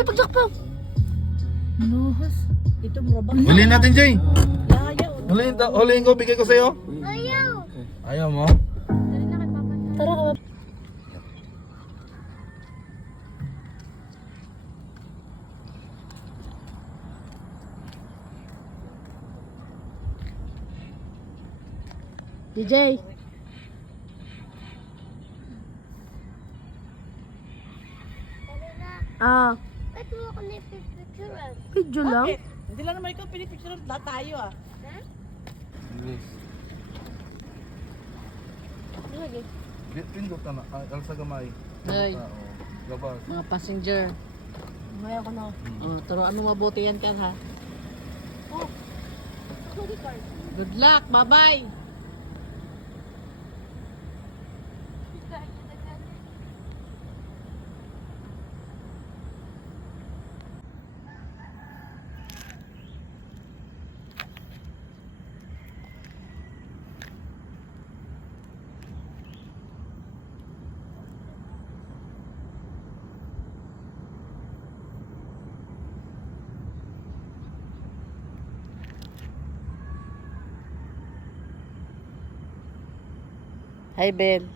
Ay, pagjakpang. Nuhas. Ito murabang. Huliin natin, Jay. Ayaw. Huliin ko, bigay ko sa'yo. Ayaw. Ayaw mo? Tara ka. DJ. Ah, Ba't mo ako napipicturean? video lang. Bakit? Hindi lang naman ikaw pinipicture. Lahat tayo ah. Lagi. Pindot na. Alsa gamay. Ay, Gabas. mga passenger. Maya ko na. Oh, turuan mo mabuti yan kan ha. Holy card. Good luck, bye-bye. Hi, Ben.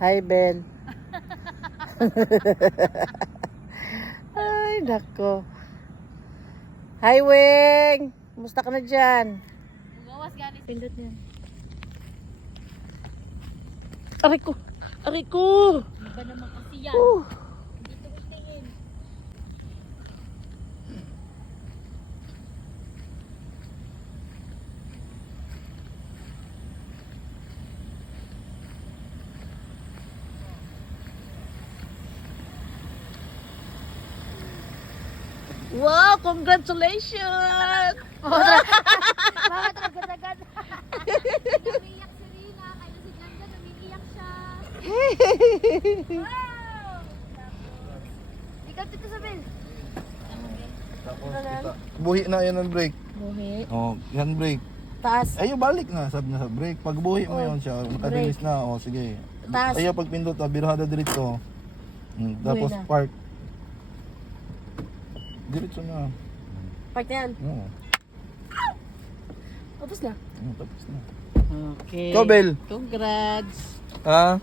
Hi, Ben. Ay, nako. Hi, Weng. Kumusta ka na dyan? Gawas ganis. Pindot niya. Aray ko. Aray ko. Iba naman kasi yan. Dito ko tingin. Wow, congratulations! Bakit agad-agad? Umiiyak si Rina. Kaya si Janjan umiiyak siya. Wow! Ikaw dito sa Bel. Tapos kita. Buhi na yan ang brake. Buhi. Oh, yan brake. Taas. Ayaw, balik na. Sabi na sa brake. Pag buhi mo yun siya, nakadilis na. O, sige. Taas. Ayaw, pag pindot, birhada diretso. Tapos na. park. Diretso na. Part na yan. Oo. Tapos na. Tapos na. Okay. Ikaw, Bel. Congrats. Ha?